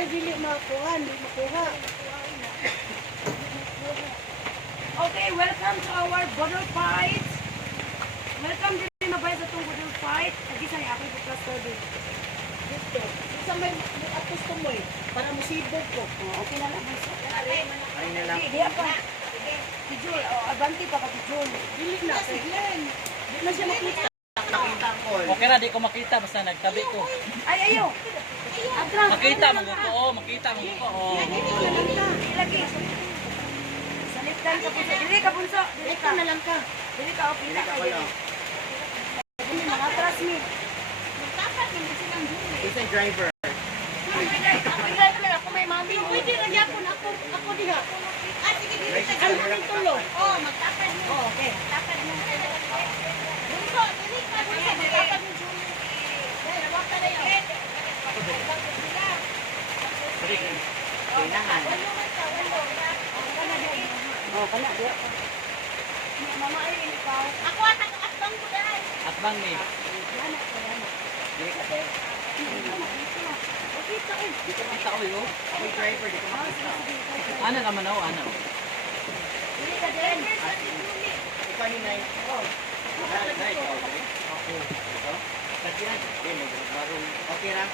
Ay, dili makuha, hindi makuha. Okay, welcome to our Bodol Fight. Welcome din mabay sa itong Bodol Fight. Lagi sa niya ako yung study. Dito. Isa may apos ko mo eh. Para musibog ko. Okay na lang. Ay na lang. Di pa. Si Jul, abanti pa ka si Jul. Dili na, Glenn. Di na siya makita. Nakita ko. Okay na, di ko makita. Basta nagtabi ko. Ay, ayaw. Atras. Makita, maguko. Oh, makita, maguko. Oh. Di lagi. Salitan ka punso. Dili ka punso. Dili Dito ka. na lang ka. Dili ka. Okay Hindi ka. ka pala. Dili mga atras mi. Isa driver. Ako may mami. Pwede na niya ako diha. Ah, sige, dili ka. Ano ang tulo? Oh, magtapad mo. Oh, okay. Tapad mo. Bunso, dili ka. Bunso, magtapad mo. Dahil, wag ka na yun. Kailangan. Oh, kana dia. Mama ay ikaw. Ako at bang ko dai. At bang ni. Hindi ka tayo. Okay, tayo. Di ko makita ko yun. Ako yung driver, di ko makita. Ano naman ako, ano? Dili ka din. Ikaw ni Nay. Oh. Nay, ikaw. Ako. Ito? Katiyan. Hindi, mag-barong. Okay lang.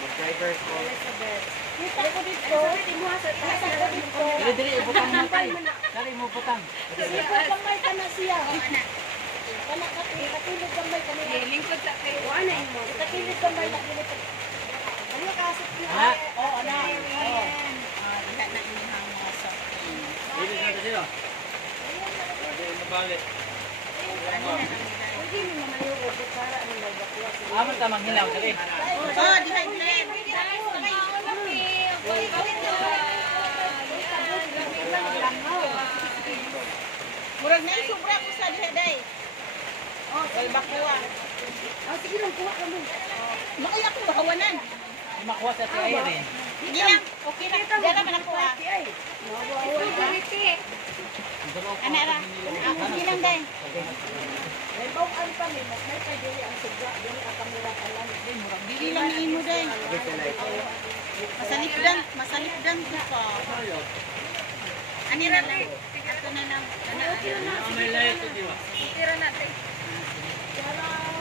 Mag-driver ko. Kita ko dito. Kita ko dito. Dili, dili, ibutang mo tayo. Dali mo butang. Sipo kamay ka na siya. Kana katulog kamay ka niya. Lingkod sa kayo. Ano mo? Katulog kamay na dili. Ano kasip niya? Ha? Oo, na. Oo. Dili na ito sila. Dili mo balik. Pwede mo naman yung upo para ano magbakuha sila. Aman ka manghilaw, dali. Oh, di ba Glenn? Murag na isubra ko sa dihaday. Oh, sa bakuha. Oh, sige lang, kuha ka mo. Makaya ko hawanan. Di makuha sa si Irene. Hindi lang. Okay na. Diyan naman ako ah. Ana ra. Hindi lang day. May bawaan pa may mas may dili ang sigla, dili ang kamera alam. Dili lang ni imo day. Sige sila ito. Masalipdan ko pa. Ani ra lang. Ito na lang. Okay na na. May layo to, di ba? Tira natin.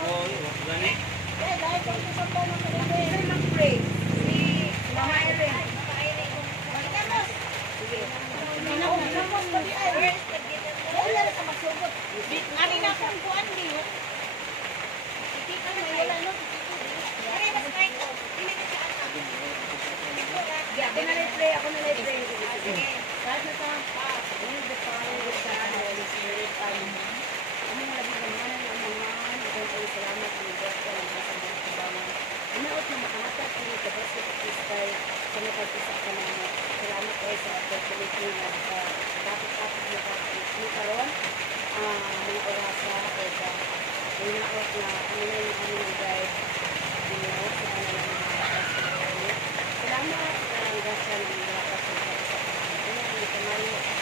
Oo, gani. Eh, dahil ko sa tono ko day. Sir mag-pray. Si Mama Irene. Sige. Pinapos ko di ay. Wala na ka magsugod. Ani na akong kuan di. Ikita mo wala no. Ako na pray, ako na pray. Sige. Kahit na sa in the Father, the Son, and the Holy Spirit. Amen. Aming labi naman ang mga ito ay salamat ng Diyos ko ng kasamang kabangan. Inaot na makahatag ang kabas sa Kristay sa napagpisa ka naman. Salamat kayo sa opportunity na dapat-dapat na karon mga orasa o inaot na ano na yung aming guide. Inaot sa kanilang mga kapasya. Salamat ang grasya ng mga kapasya sa isa. Ano ang ikamayo at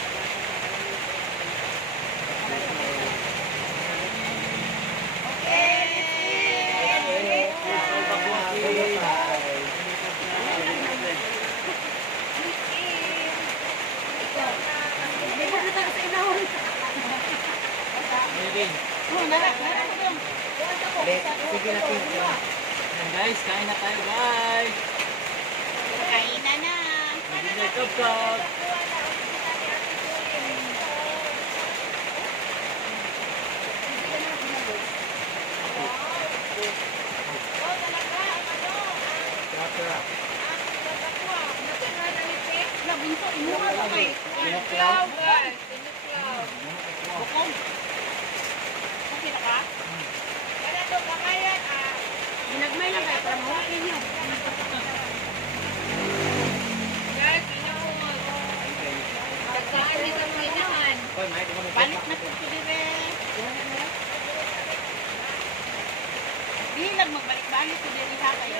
Irene. Sige natin. Ayan, guys, kain na tayo, guys. Kain na na. Hindi na ito, Trapper. Labinto inuha ko kay. Pinaklaw. Bukong. Nakita ka? Wala to kamayan ah. ginagmay lang kayo para mahukin nyo. Oy, may ito Balik na po ko dire. Di lang magbalik-balik ko dire ha kayo.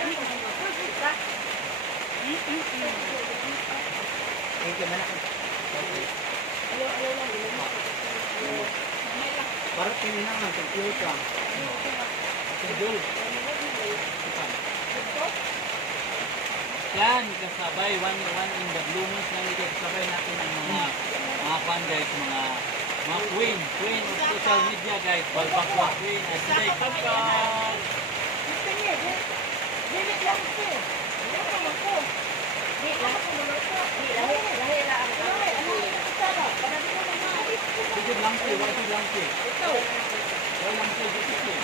Thank you, manak. Ayaw lang, ginagmay. Para kailangan, computer. Ito, Jul. Yan, kasabay, one in the blue moons lang ito, kasabay natin ang mga fan guys, mga queen of social media guys, Balbakwa Queen, at today, kapag Gusto niya, dilit lang ito. Wala ka ako. Di lahat ng mga ito. Di lahi lang ang Ay, ano yung kasama? Parang ko naman. sigid lang siya, wala lang siya. Ito. Wala lang siya, dito siya.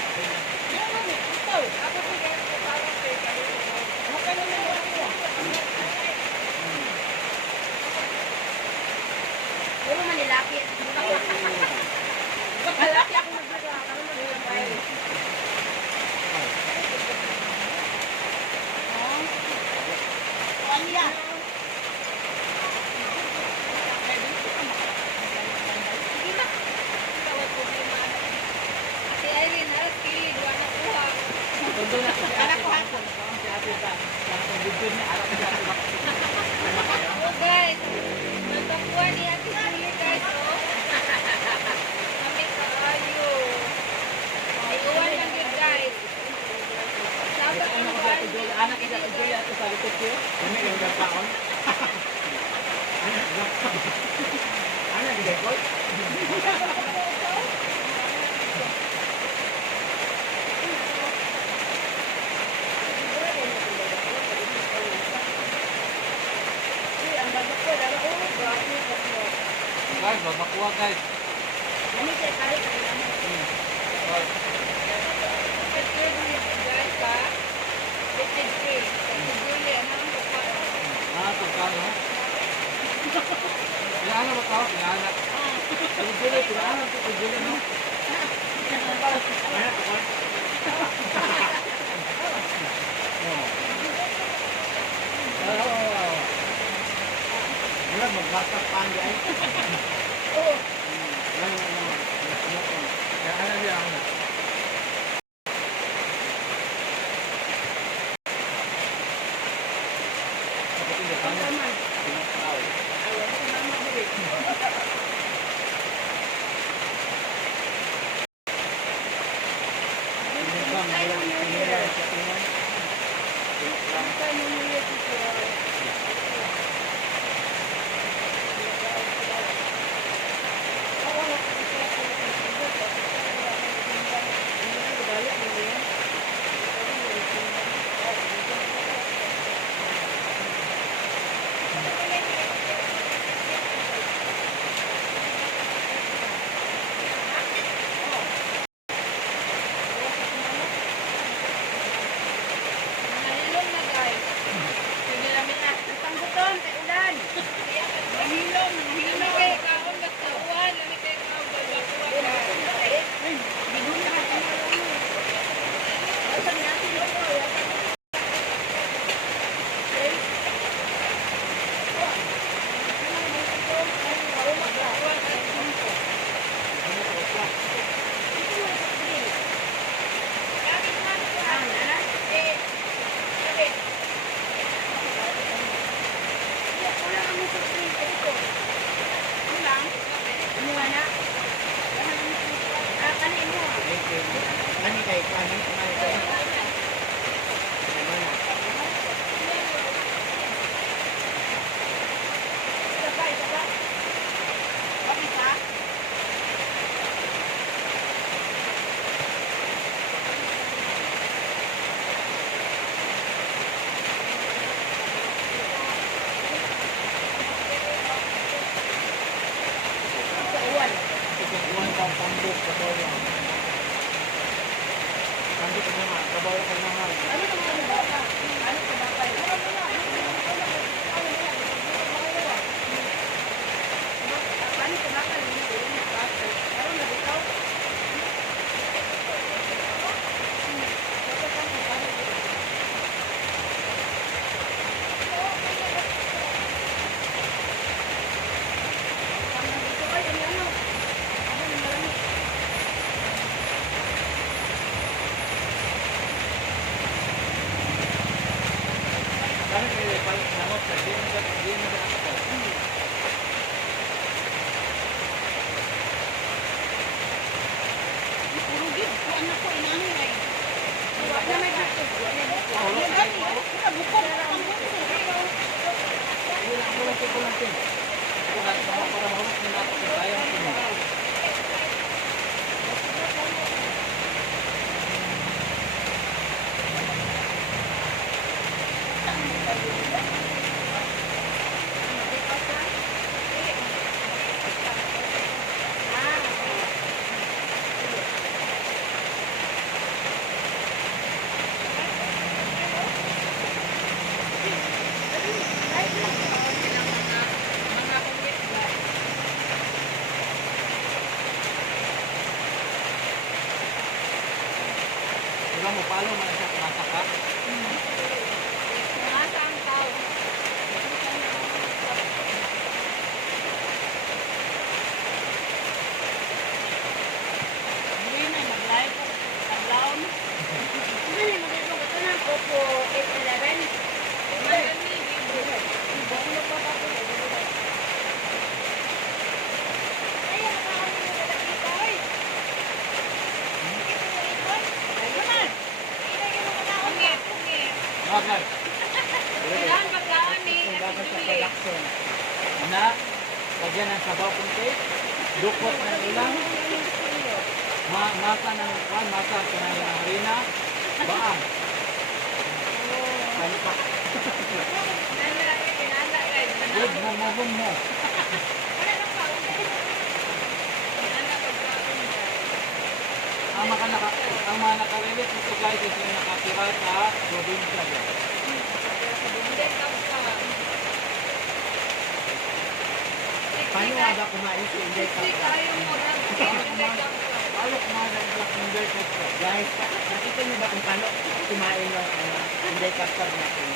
Yan ang ito. Ako sige, parang pwede. Ano ka naman ako? Puro manilaki. Malaki ako magagawa. Kami mag-iway. Ano yan? Si Irene, halos kilid. Wala kuha. Tundo na si ate, si ate sa video niya, alam ko siya. Oh guys, nagpakuha ni Ate Julie guys, oh. Kami kaayo. May uwan lang yun guys. Sabang ang uwan. Anak niya, Julia, ito sa likod ko. Kami yung gagkaon. Ano, di ba ko? Ang bago ko, dala ko, grabe ko. Guys, babakuha guys. Ano siya, kahit ang naman. Guys, ha? Rated free. Ate Julie, ano ang kukuha? Pagkano? Kailangan na makaw, kailangan. Kailangan ko Julia, no? Ayan, kukuha. Wala, magbasak pa ang ay. Oo. Kailangan niya ako. Ang naman. Ayaw ko mama ulit. Nahilom na guys. Sige lamin na. Ang pangguton, kay ulan. Nahilom, nahilom na kay kaon, basta uwan. Lami kay kaon, basta uwan. Bidun na kasi malong. Saan natin ito? Ani kay ani kay. Kukuha ka ang pambuk sa toyo. Pambuk ka naman, trabaho ka naman. Kami kayo palit namot sa di mo Yan, dali. Bukong ang mundo. ko lang din. Para mahulog din natin kung kaya mo ito. Diba mo, paano man siya kumasaka? Okay. Na, lagyan ng sabaw kunti, dukot ng ulang, masa ng kwan, masa ng harina, baang. Good mo. Ang mga nakarelate nito guys is yung nakatira sa probinsya guys. Paano nga ba kumain si Inday Kapka? Paano kumain ng black Inday Kapka? Guys, nakita niyo ba kung paano kumain ng Inday Kapka natin?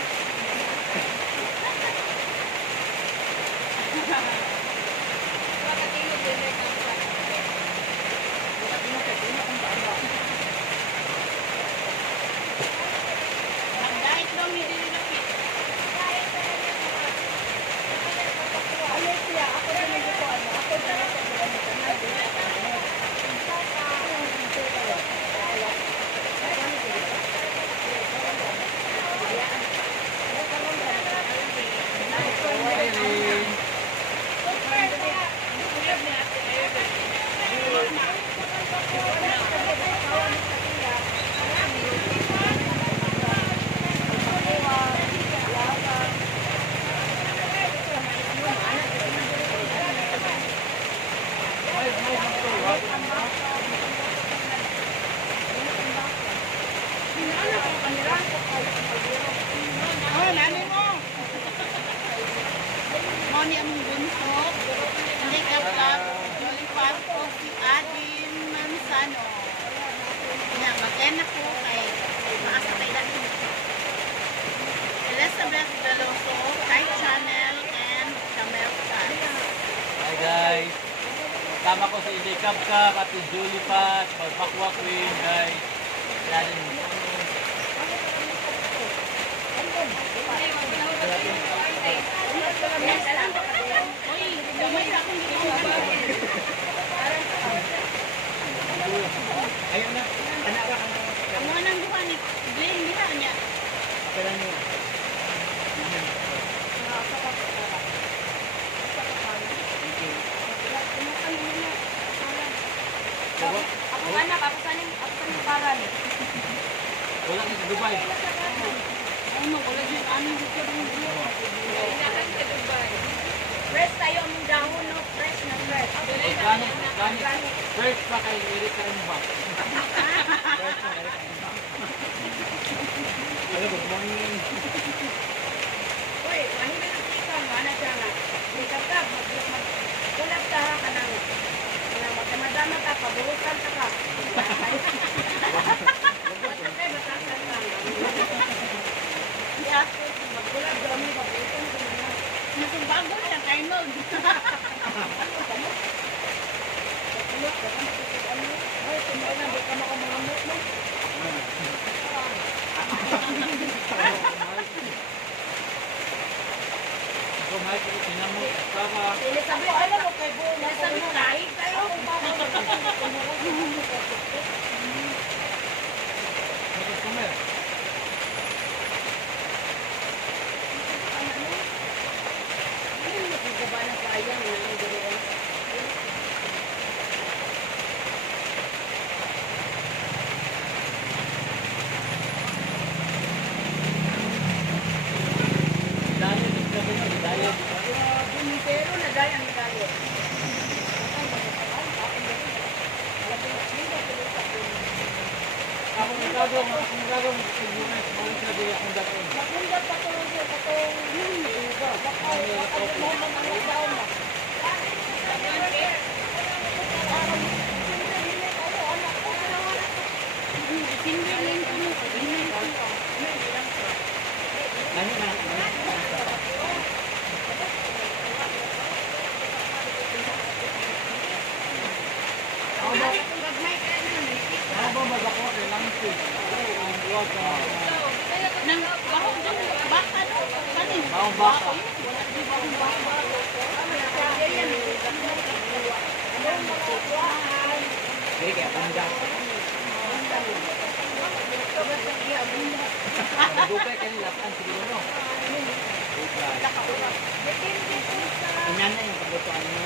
Oh, nanay mo. Moni among bunso. Hindi kapag Jolly Paco si Adin Manzano. Nga, mag-end ako kay maasa kay Dati. Elizabeth Veloso, Kai Channel, and Camel Tan. Hi guys! Kasama ko si Inday Kapka, pati Julie Pat, Magpakwa Queen guys. Yan yung Ayun na, anak ka ang Ang mga nang duha ni Glenn, di ba niya? kailan niya. Ako anak, ako saning paran. wala ka sa Dubai. Ano, wala din ano dito rin. Inakan sa Dubai. Fresh tayo ang dahon, no? Fresh na fresh. Organic. First pa kay Erika Mbak. Hello, good morning. Uy, mahina ng ikaw, mana siya nga. Hindi ka ka, magkulap ka ka nang magdamadama ka, pabuhusan ka ka. Batasan batasan ka. Yes. Magkulap, dami, pabuhusan ka na. Nagbago siya kay Nog. Ay, tumoy na, di ka makamangamot mo. So, may sinamot. Saka, Elizabeth, alam mo kay Bo, Elizabeth, kahit tayo. mag-customer. Pero naday ang gayo. Ako nagagawang lunes, balik na din akong dating. Maganda pa to sa katong iba. Baka mo mga daon na. Sinilin ko mo. Ano na? Ako ba magako kailangan ko? Ang buwag ka. Nang bahong dyan, baka no? Kanin? Baong baka. Wala di bahong baka. Dili kaya panda. Dugay ka nila ang siguro no. Inyan na yung kabutuan mo.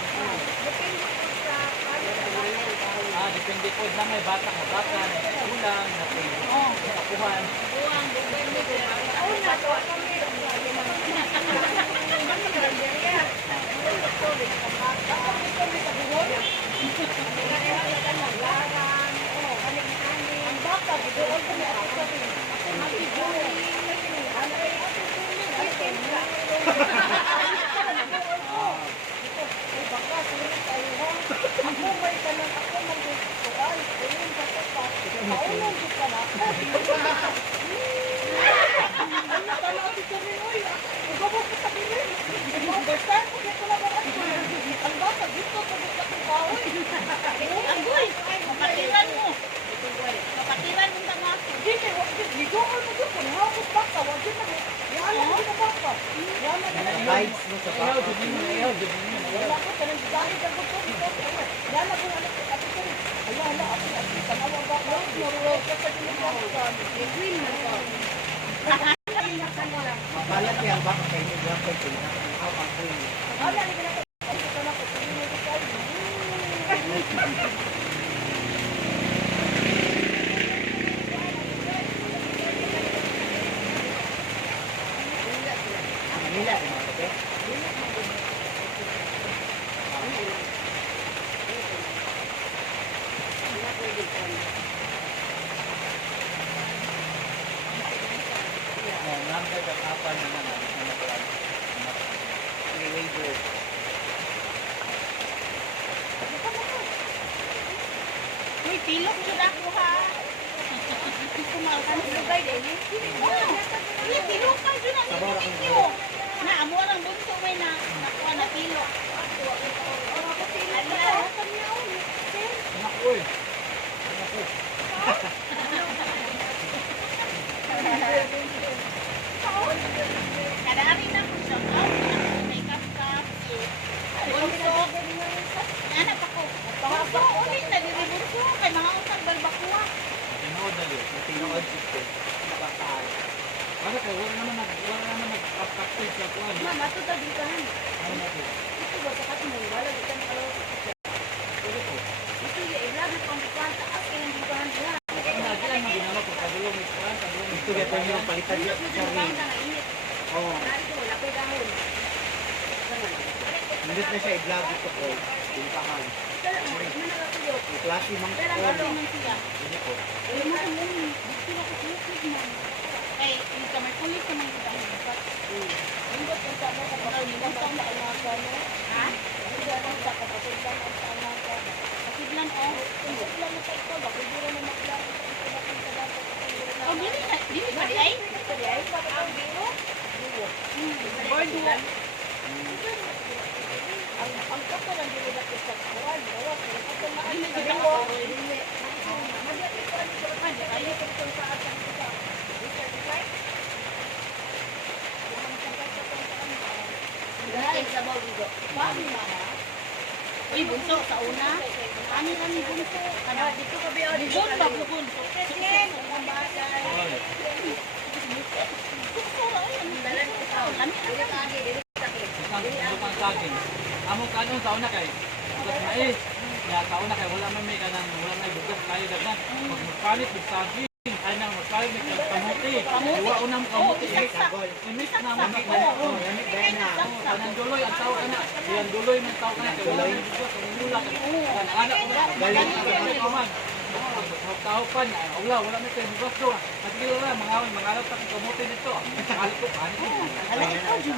Depende po na may bata na bata, na ulang, na kapuhan. Ang baka, doon ko na ako sabi. Ako may tanong ako magduduan. Ayun, bakit pa? Maulong ko ka na ako. Ano ka na si Kami? Uy, ugabog ko sa bilin. Understand? Kaya ko lang ako. Ang baka, dito ko dito ko bahoy. Agoy! Kapatiran mo. Kapatiran mo na nga. Hindi, ligongan mo dito. Hapos baka, wag din na mo. Yan lang din na baka. Yan lang din na Vibes mo sa Ayaw, baka. dugin mo, ayaw, dugin mo. wala ko ka nang dahil ka gusto dito. Yan lang din anak ko. Ate ko. Ala, ala, ate, tanawa ba ko? Marulaw ka sa ginagawa. Queen man ka. Mabalat yung baka kayo yung baka kayo. Ang ang queen. Ala, hindi ka na ay, ito na ko. Tingin mo tayo. Manila, yung mga kape. Number the kapal na naman. May waiver. Uy, tilok yun ako ha. Kumakan sa Lugay din eh. Uy, tilok ka yun ang video. Na, amo lang bunso may na. Nakuha na tilok. Anak ko eh. Kada ari na ko shout out. May kap-kap. Bunso. Anak ako. Bunso, ulit na diri bunso. Kay mga utang balbakuha. Tinood na yun. Tinood ito. Nakakaal. Ano ko, wala naman nag-captain sa kuhan. Ma, matutag din ka han. Ano na po? Ito ba sa katong wala di ka nakalawa. Pwede po. Ito yung ilag na pang kwanta at kaya hindi ka han diha. Ang nagilan mo ginawa ko, padulong may kuhan, padulong may Ito kaya yung palitan niya Ito sa yung ring. bangka na init. Oo. Narito wala ko'y dahon. Hindi na siya i-vlog ito ko. Pintahan. Pero managatuyo. Yung klase mang Pero ko. ano Nang siya. Hindi po. Ay mo mo ni. Dito na ko sulit man. Kay, hindi ka may pulis ka may kita. Hindi ko sa mo sa mga sa anak ko no. Ha? Hindi na sa kapatid lang ang sa anak ko. Kasiglan o. Hindi lang sa ito ba kundi rin na maglaro sa dapat sa dapat. O, dili pa di ay. Kaya ay bakit ang biro? Board mo. Ang kapo ng dili na sa kawan. Dawa ko kapo na Dili ang ka biro. ako. Magyati ko ang biro. Ay ko sa sa atin sa. Dahil sa bawigo. Paano na? Uy, bunso, sa una. Ano lang ni bunso? Ano? Dito ka ba? Bugon ba, bugon? Ken, ang bagay. Oy. Bunso, ay, ano? Dalan ko sa. Lami na Dili ka agi, dili ka agi. Bukang saging. Amo kanong taon na kay. Bukas mais. Ya taon na kay wala man may kanang wala may bukas kayo daghan. Pag magpalit bug saging, ay nang magpalit tayo may kamuti. Iwa unang kamuti. Imis na mga Pananduloy ang tao ka na. Iyan duloy ng tao ka na. Kaya wala yung dito. Tumulak. Anak ko na. Galing ka man. Tahupan. Wala na kayo. Bukas doon. At kilo na. Mga alam sa kamuti nito. Kali ko. Kani ko. Alam ikaw, Jun.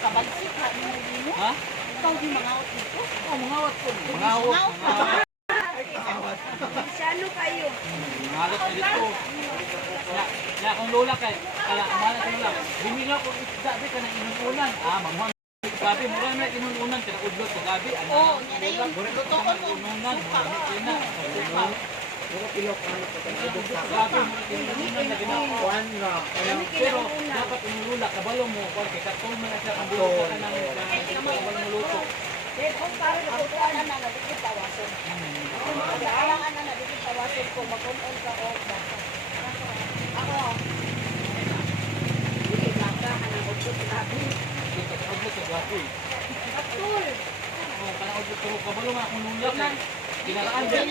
Kabalsik ha, mo. Ha? Ikaw, Jun, mga out dito. Oh, mangawat ko. Mangawat. Sino kayo? Mangalot na dito. Ya kung lola kay kala amana ko lola. Bimila ko isda di ka na inununan. Mamuhan. Gabi mo na inununan kaya udlot sa gabi. Oo, yan na yung totoo ko. Inununan. Ina. Puro kilo ka na Gabi mo inununan na ginawa. Pero dapat inulula kabalo mo kung kay katong na sa kambulo ka nang kabalo mo luto. Dahil kung parang nakutuan na nagigit tawason. Kailangan na nagigit tawason ko, mag-on ka o baka. Ako, hindi baka ka ng udlot sa gabi. Udlot sa gabi. Katul! Oh, kana udlot ko kabalo nga kung lula kay kinaraan din.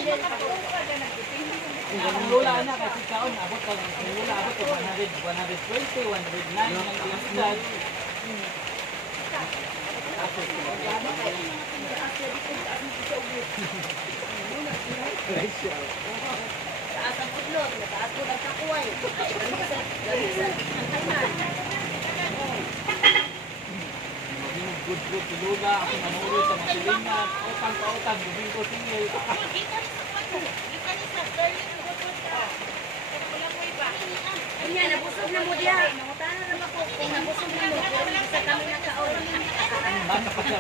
Ang lula na kasi kaon abot ang lula abot ko 120, 109 ang ilang edad. Taas ang udlot, taas ko ng kakuway. Gamisan ang kainan. Maging good si Lula, ako manuri sa masilingan, pautang, buming ko singil. Kanya, nabusog na mo diya. Nangutanan naman ako kung nabusog na mo. Kung isa kami ng kaon. Basta pa siya,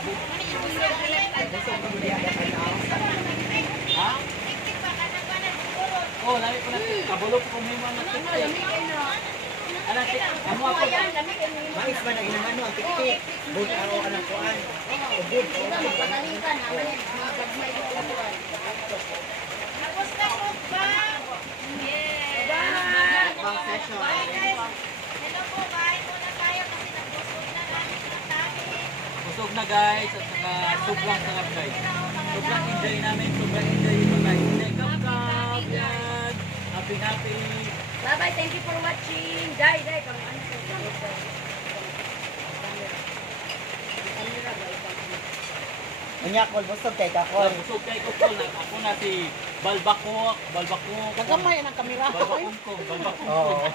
ha? Oh, lami ko na, kabulok ko may mga tiktik. Alam, ano ako? Mais ba na inangano ang tiktik? Bud araw ka ng kuan. Bud. Magpagalitan naman yan. Magagmay ko lang kuhan. Tapos na po ba? Pang session. Hello po, bye muna tayo kasi nagbusog na namin ng tabi. Busog na guys, at saka sobrang sarap guys. Sobrang enjoy namin, sobrang enjoy ito guys. Kap-kap, yan. Happy. Bye-bye. Thank you for watching. Dai. Kami ano po. Anya kol busog kay ka Kung kol. busog kay Kupol, ako na si Balbakok. Kagamay ng kamera. Balbakong ko. Oo.